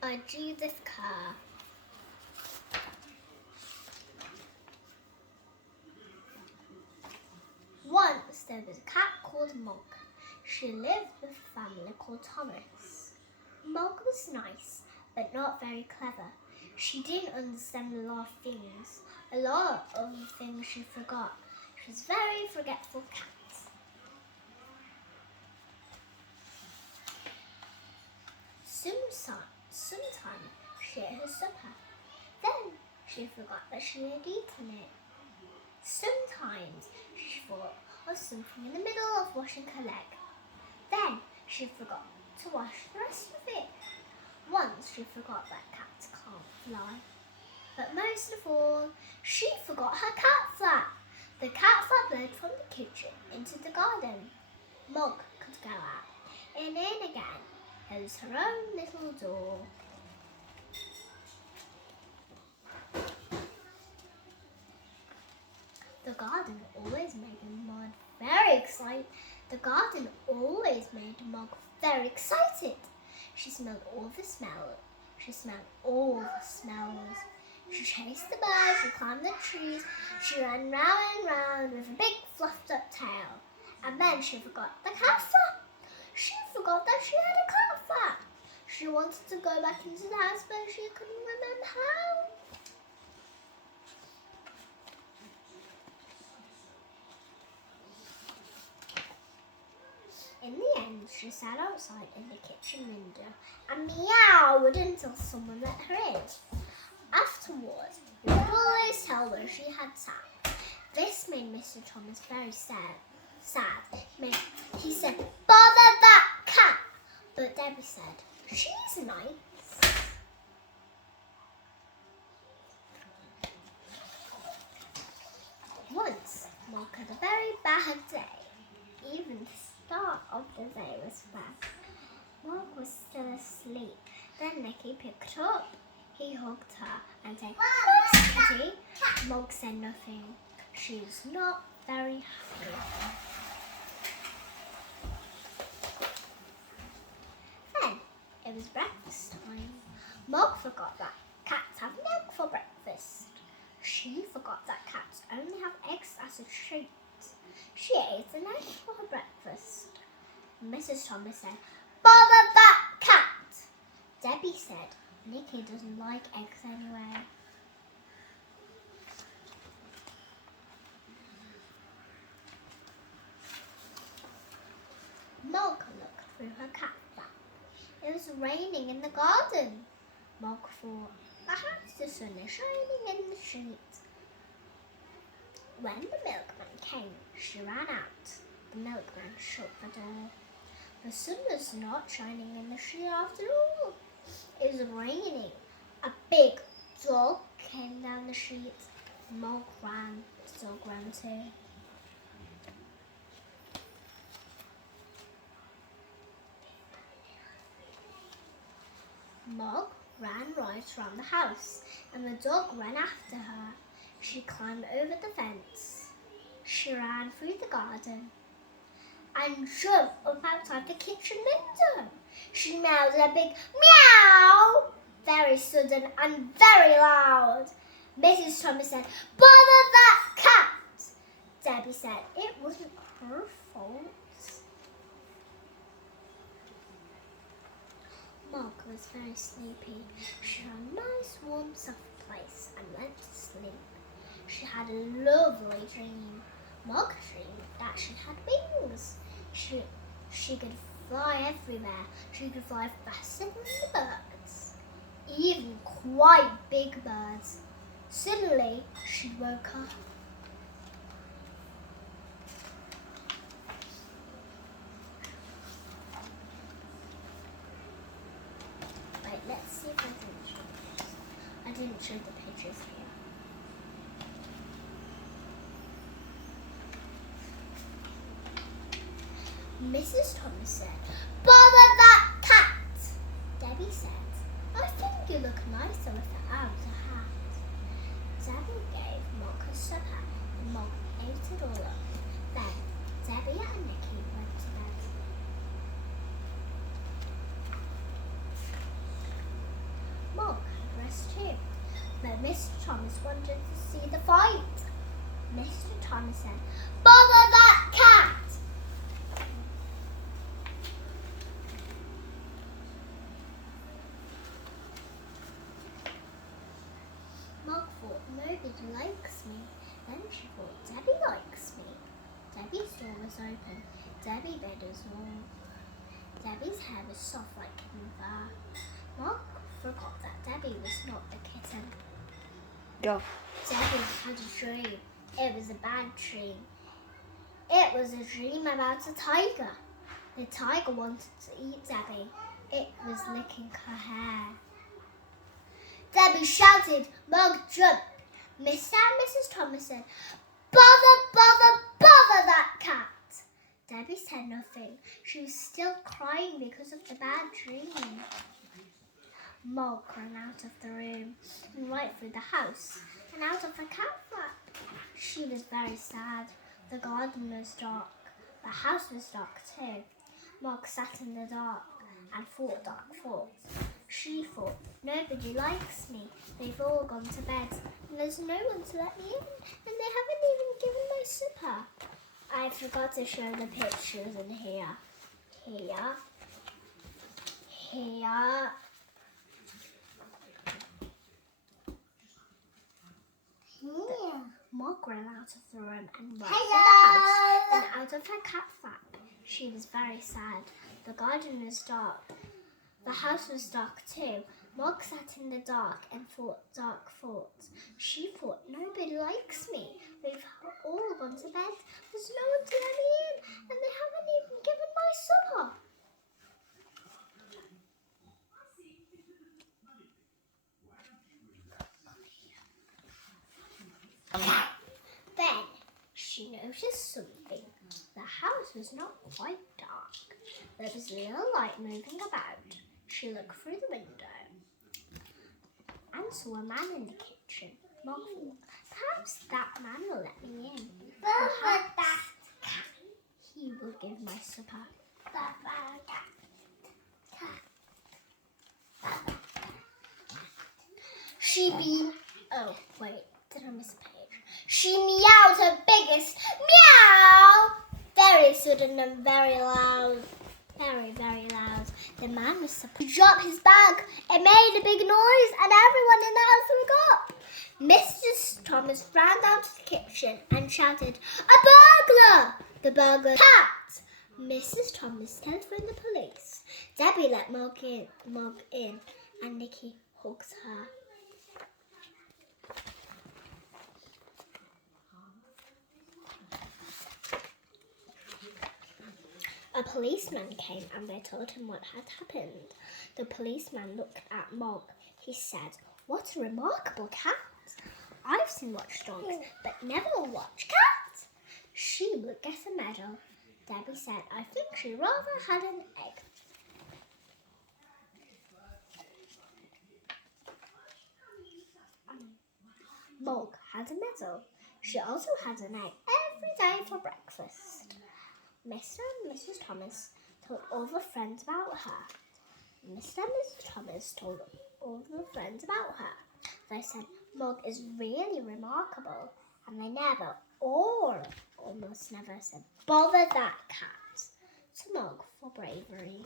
by Judith Kerr. Once there was a cat called Mog. She lived with a family called Thomas. Mog was nice, but not very clever. She didn't understand a lot of things. A lot of things she forgot. She was a very forgetful cat. Sometimes she ate her supper. Then she forgot that she had eaten it. Sometimes she thought of something in the middle of washing her leg. Then she forgot to wash the rest of it. Once she forgot that cats can't fly. But most of all, she forgot her cat flap. The cat fluttered from the kitchen into the garden. Mog could go out and in again. It was her own little door. The garden always made Mog very excited. She smelled all the smells. She chased the birds, she climbed the trees, she ran round and round with a big fluffed up tail. And then she forgot the cat flap. She forgot that she had a cat flap. She wanted to go back into the house, but she couldn't remember how. In the end, she sat outside in the kitchen window and meowed until someone let her in. Afterwards, we could always tell where she had sat. This made Mr. Thomas very sad. He said, "Bother that cat!" But Debbie said, "She's nice." Once, Mog had a very bad day. Even the start of the day was bad. Mog was still asleep. Then Nicky picked her up. He hugged her and said, "Nice kitty." Mog said nothing. She was not very happy. Then it was breakfast time. Mog forgot that cats have an egg for breakfast. She forgot that cats only have eggs as a treat. She ate an egg for her breakfast. Mrs. Thomas said, "Bother that cat!" Debbie said, "Nicky doesn't like eggs anyway." Mog looked through her cat flap. It was raining in the garden. Mog thought, perhaps the sun is shining in the street. When the milkman came, she ran out. The milkman shut the door. The sun was not shining in the street after all. It was raining. A big dog came down the street. Mog ran. The dog ran too. Mog ran right around the house, and the dog ran after her. She climbed over the fence. She ran through the garden and jumped up outside the kitchen window. She meowed a big meow, very sudden and very loud. Mrs. Thomas said, "Bother that cat!" Debbie said it wasn't her fault. Mog was very sleepy. She found a nice warm soft place and went to sleep. She had a lovely dream. Mog dreamed that she had wings. She could fly everywhere. She could fly faster than the birds, even quite big birds. Suddenly, she woke up. Wait, let's see if I didn't show this. I didn't show the pictures here. Mrs. Thomas said, "Bother that cat!" Debbie said, "I think you look nicer without a hat." Debbie gave Mog her supper, and Mog ate it all up. Then Debbie and Nicky went to bed. Mog had rest too, but Mr. Thomas wanted to see the fight. Mr. Thomas said, "Bother that cat!" Mog thought, "Nobody likes me." Then she thought, "Debbie likes me." Debbie's door was open. Debbie's bed was warm. Debbie's hair was soft like kitten fur. Mog forgot that Debbie was not a kitten. Go. Debbie had a dream. It was a bad dream. It was a dream about a tiger. The tiger wanted to eat Debbie. It was licking her hair. Debbie shouted. Mog jumped. Mr. and Mrs. Thomas said, "Bother, bother, bother that cat!" Debbie said nothing. She was still crying because of the bad dream. Mog ran out of the room and right through the house and out of the cat flap. She was very sad. The garden was dark. The house was dark too. Mog sat in the dark and thought dark thoughts. She thought, "Nobody likes me. They've all gone to bed and there's no one to let me in and they haven't even given my supper." I forgot to show the pictures in here. Here. Mog ran out of the room and right to the house and out of her cat flap. She was very sad. The garden was dark. The house was dark too. Mog sat in the dark and thought dark thoughts. She thought, "Nobody likes me. They've all gone to bed. There's no one to let me in and they haven't even given my supper." Then she noticed something. The house was not quite dark. There was a little light moving about. She looked through the window and saw a man in the kitchen. Mog thought, "Perhaps that man will let me in. Perhaps he will give my supper." Did I miss a page? She meowed her biggest meow, very sudden and very loud. Very, very loud. The man was supposed to drop his bag. It made a big noise and everyone in the house woke up. Mr. Thomas ran down to the kitchen and shouted, "A burglar!" The burglar cat. Mrs. Thomas telephoned the police. Debbie let Mog in and Nikki hugged her. A policeman came and they told him what had happened. The policeman looked at Mog. He said, "What a remarkable cat. I've seen watchdogs, but never a watch cat. She would get a medal." Debbie said, "I think she rather had an egg." Mog had a medal. She also had an egg every day for breakfast. Mr. and Mrs. Thomas told all the friends about her. Mr. and Mrs. Thomas told all the friends about her. They said, "Mog is really remarkable." And they almost never said, "Bother that cat," to Mog for bravery.